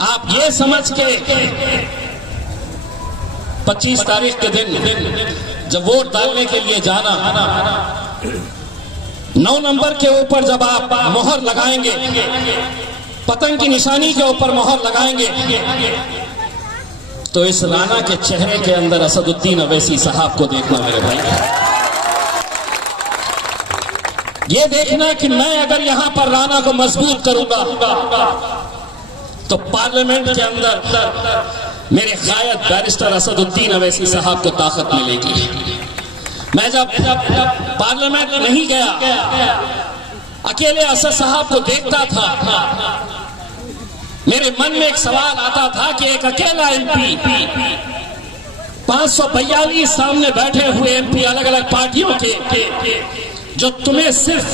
आप ये समझ के 25 तारीख के दिन जब वोट डालने के लिए जाना, 9 नंबर के ऊपर जब आप मोहर लगाएंगे, पतंग की निशानी के ऊपर मोहर लगाएंगे, तो इस राना के चेहरे के अंदर असदुद्दीन अवैसी साहब को देखना मेरे भाई। ये देखना कि मैं अगर यहां पर राना को मजबूत करूंगा तो पार्लियामेंट के अंदर मेरे कायद बैरिस्टर असदुद्दीन अवैसी साहब को ताकत मिलेगी। मैं जब पार्लियामेंट में नहीं गया, अकेले असद साहब को देखता था, मेरे मन में एक सवाल आता था कि एक अकेला एमपी 542 सामने बैठे हुए एमपी अलग अलग पार्टियों के, जो तुम्हें सिर्फ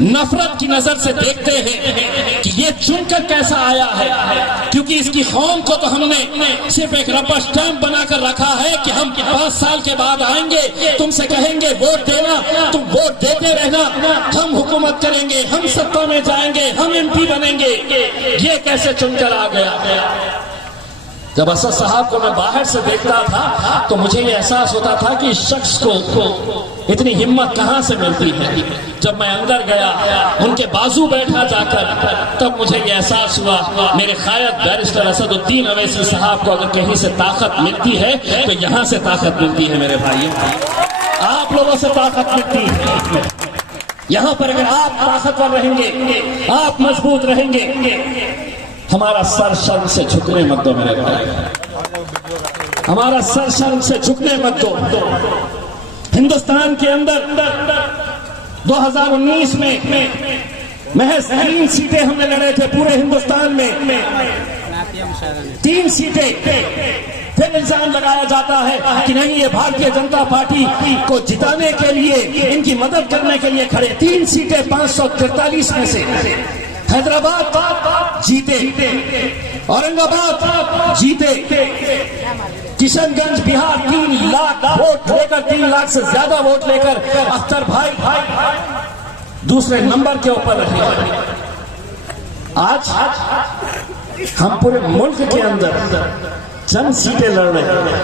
नफरत की नजर से देखते हैं कि ये चुनकर कैसा आया है, क्योंकि इसकी कौम को तो हमने सिर्फ एक रबर स्टैंप बनाकर रखा है कि हम 5 साल के बाद आएंगे, तुमसे कहेंगे वोट देना, तुम वोट देते रहना, हम हुकूमत करेंगे, हम सत्ता में जाएंगे, हम एमपी बनेंगे। ये कैसे चुनकर आ गया? जब असद साहब को मैं बाहर से देखता था तो मुझे ये एहसास होता था कि इस शख्स को इतनी हिम्मत कहां से मिलती है। जब मैं अंदर गया, उनके बाजू बैठा जाकर, तब मुझे ये एहसास हुआ मेरे कायद बैरिस्टर असदुद्दीन अवैसी साहब को अगर कहीं से ताकत मिलती है तो यहां से ताकत मिलती है मेरे भाइयों। आप लोगों से ताकत मिलती है यहां पर। अगर आप ताकतवर रहेंगे, आप मजबूत रहेंगे, हमारा सर शर्म से झुकने मत दो मेरे भाई, हमारा सर शर्म से झुकने मत दो। हिंदुस्तान के अंदर 2019 में महज 3 सीटें हमने लड़े थे पूरे हिंदुस्तान में, 3 सीटें। फिर इल्जाम लगाया जाता है कि नहीं, ये भारतीय जनता पार्टी को जिताने के लिए, इनकी मदद करने के लिए खड़े। 3 सीटें 543 में से। हैदराबाद जीते, औरंगाबाद जीते, किशनगंज बिहार 3 लाख वोट लेकर, 3 लाख से ज्यादा वोट लेकर अख्तर भाई दूसरे नंबर के ऊपर रहे। आज हम पूरे मुल्क के अंदर चंद सीटें लड़ रहे हैं,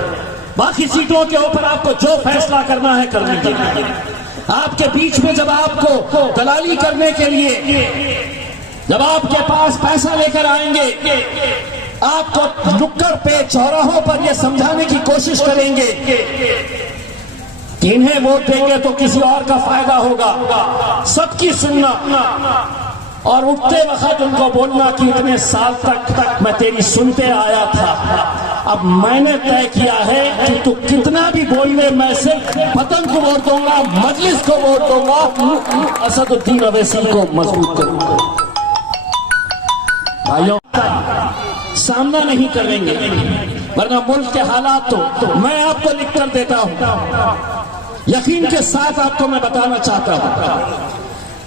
बाकी सीटों के ऊपर आपको जो फैसला करना है कर लीजिए। आपके बीच में जब आपको दलाली करने के लिए, जब आपके पास पैसा लेकर आएंगे, आपको नुक्कड़ पे चौराहों पर यह समझाने की कोशिश करेंगे कि इन्हें वोट देंगे तो किसी और का फायदा होगा, सबकी सुनना और उठते वक्त उनको बोलना कि इतने साल तक मैं तेरी सुनते आया था, अब मैंने तय किया है कि तू कितना भी बोल ले, मैं सिर्फ पतंग को वोट दूंगा, मजलिस को वोट दूंगा, असदुद्दीन अवैसी को मजबूत करूंगा। भाइयों, सामना नहीं करेंगे वरना मुल्क के हालात तो मैं आपको लिख कर देता हूं। यकीन के साथ आपको मैं बताना चाहता हूं,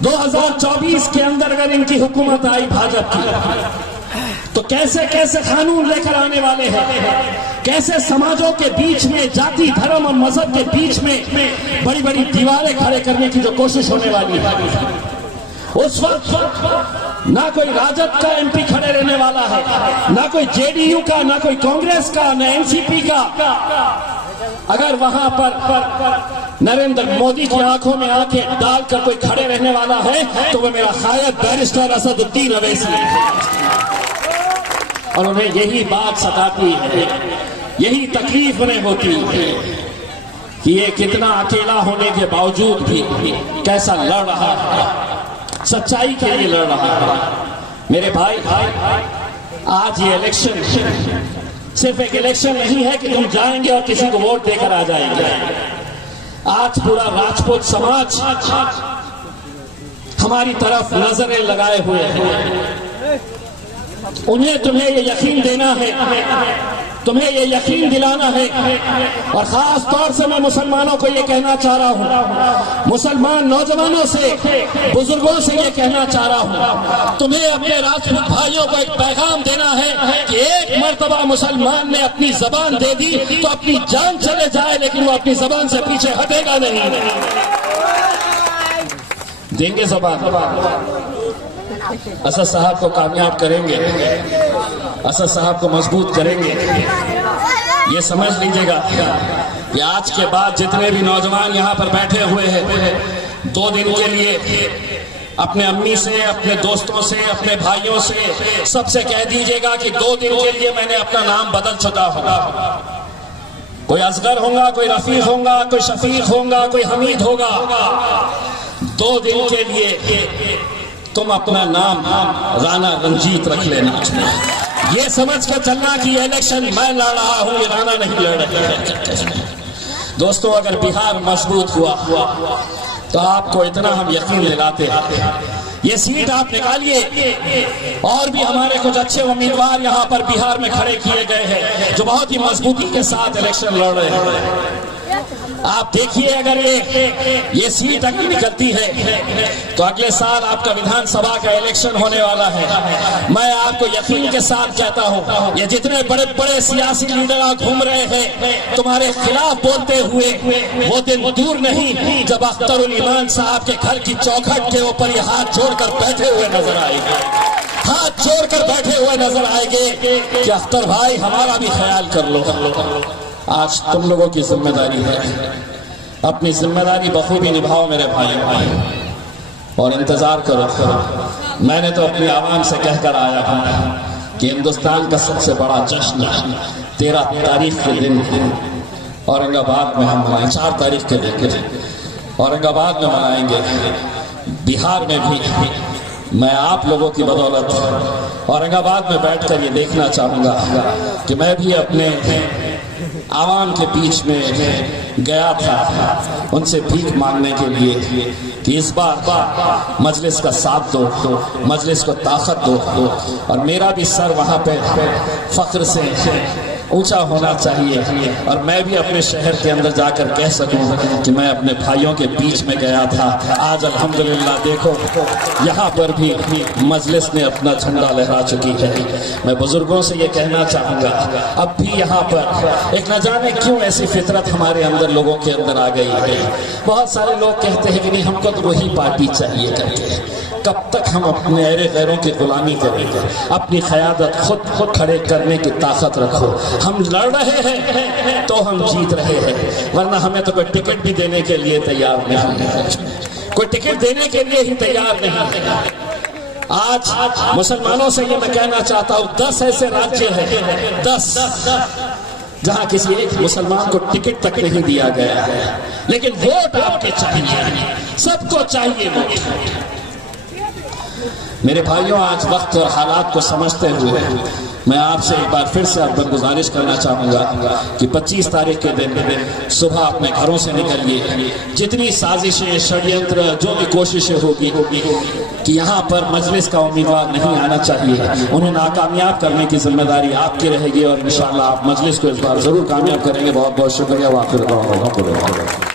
2024 के अंदर अगर इनकी हुकूमत आई भाजपा की, तो कैसे कैसे कानून लेकर आने वाले हैं, कैसे समाजों के बीच में, जाति धर्म और मजहब के बीच में बड़ी बड़ी दीवारें खड़े करने की जो कोशिश होने वाली है। उस वक्त ना कोई राजद का एमपी खड़े रहने वाला है, ना कोई जेडीयू का, ना कोई कांग्रेस का, ना एनसीपी का। अगर वहां पर नरेंद्र मोदी की आंखों में आंखें डालकर कोई खड़े रहने वाला है तो वह मेरा कायद बैरिस्टर असदुद्दीन अवैसी है। और उन्हें यही बात सताती है, यही तकलीफ उन्हें होती है कि ये कितना अकेला होने के बावजूद भी कैसा लड़ रहा है, सच्चाई के लिए लड़ रहा है। मेरे भाई, आज ये इलेक्शन सिर्फ एक इलेक्शन नहीं है कि तुम जाएंगे और किसी को वोट देकर आ जाएंगे। आज पूरा राजपूत समाज हमारी तरफ नजरें लगाए हुए हैं। उन्हें तुम्हें ये यकीन देना है, तुम्हें ये यकीन दिलाना है। और खास तौर से मैं मुसलमानों को ये कहना चाह रहा हूँ, मुसलमान नौजवानों से, बुजुर्गों से ये कहना चाह रहा हूँ, तुम्हें अपने राजपूत भाइयों को एक पैगाम देना है कि एक मर्तबा मुसलमान ने अपनी जबान दे दी तो अपनी जान चले जाए, लेकिन वो अपनी जबान से पीछे हटेगा नहीं। देंगे जबान, असद साहब को कामयाब करेंगे। असद साहब को मजबूत करेंगे। ये समझ लीजिएगा कि आज के बाद जितने भी नौजवान यहाँ पर बैठे हुए हैं 2 दिन के लिए अपने अम्मी से, अपने दोस्तों से, अपने भाइयों से सबसे कह दीजिएगा कि 2 दिन के लिए मैंने अपना नाम बदल चुका होगा। कोई असगर होगा, कोई रफीक होगा, कोई शफीक होगा, कोई हमीद होगा। 2 दिन के लिए तुम अपना नाम राणा रंजीत रख लेना। ये समझ के चलना कि इलेक्शन मैं लड़ रहा हूं, ये राणा नहीं लड़ रहे हैं। दोस्तों, अगर बिहार मजबूत हुआ तो आपको इतना हम यकीन दिलाते हैं, ये सीट आप निकालिए। और भी हमारे कुछ अच्छे उम्मीदवार यहाँ पर बिहार में खड़े किए गए हैं जो बहुत ही मजबूती के साथ इलेक्शन लड़ रहे हैं। आप देखिए, अगर ये सीट अगर निकलती है तो अगले साल आपका विधानसभा का इलेक्शन होने वाला है। मैं आपको यकीन के साथ कहता हूँ, ये जितने बड़े बड़े सियासी लीडर घूम रहे हैं तुम्हारे खिलाफ बोलते हुए, वो दिन दूर नहीं जब अख्तरुल ईमान साहब के घर की चौखट के ऊपर ये हाथ जोड़कर बैठे हुए नजर आएंगे, हाथ जोड़कर बैठे हुए नजर आएंगे कि अख्तर भाई हमारा भी ख्याल कर लो। आज तुम लोगों की जिम्मेदारी है, अपनी जिम्मेदारी बखूबी निभाओ मेरे भाई, और इंतजार करो। मैंने तो अपनी आवाम से कहकर आया हूँ कि हिंदुस्तान का सबसे बड़ा जश्न 13 तारीख के दिन औरंगाबाद में हम मनाएंगे। 4 तारीख के दिन औरंगाबाद में मनाएंगे। बिहार में भी मैं आप लोगों की बदौलत औरंगाबाद में बैठकर ये देखना चाहूँगा कि मैं भी अपने आवाम के बीच में गया था उनसे भीख मांगने के लिए कि इस बार मजलिस का साथ दो, मजलिस को ताकत दो, और मेरा भी सर वहाँ पे फख्र से ऊंचा होना चाहिए, और मैं भी अपने शहर के अंदर जाकर कह सकूं कि मैं अपने भाइयों के बीच में गया था। आज अल्हम्दुलिल्लाह देखो यहाँ पर भी मजलिस ने अपना झंडा लहरा चुकी है। मैं बुजुर्गों से ये कहना चाहूँगा, अब भी यहाँ पर एक न जाने क्यों ऐसी फितरत हमारे अंदर लोगों के अंदर आ गई है। बहुत सारे लोग कहते हैं कि नहीं हमको तो वही पार्टी चाहिए करके। कब तक हम अपने अहरे गैरों की गुलामी करेंगे? अपनी क़यादत खुद खड़े करने की ताकत रखो। हम लड़ रहे हैं तो हम जीत रहे हैं, वरना हमें तो कोई टिकट भी देने के लिए तैयार नहीं है, कोई टिकट देने के लिए ही तैयार नहीं है। आज मुसलमानों से ये मैं कहना चाहता हूँ, 10 ऐसे राज्य हैं, 10 जहाँ किसी एक मुसलमान को टिकट तक नहीं दिया गया है, लेकिन वोट आपके चाहिए, सबको चाहिए वोट। मेरे भाइयों, आज वक्त और हालात को समझते हुए मैं आपसे एक बार फिर से आपको गुजारिश करना चाहूँगा कि 25 तारीख के दिन सुबह अपने घरों से निकलिए। जितनी साजिशें, षड्यंत्र, जो भी कोशिशें होगी कि यहाँ पर मजलिस का उम्मीदवार नहीं आना चाहिए, उन्हें नाकामयाब करने की जिम्मेदारी आपकी रहेगी, और इंशाअल्लाह आप मजलिस को इस बार ज़रूर कामयाब करेंगे। बहुत बहुत शुक्रिया। वाक़िर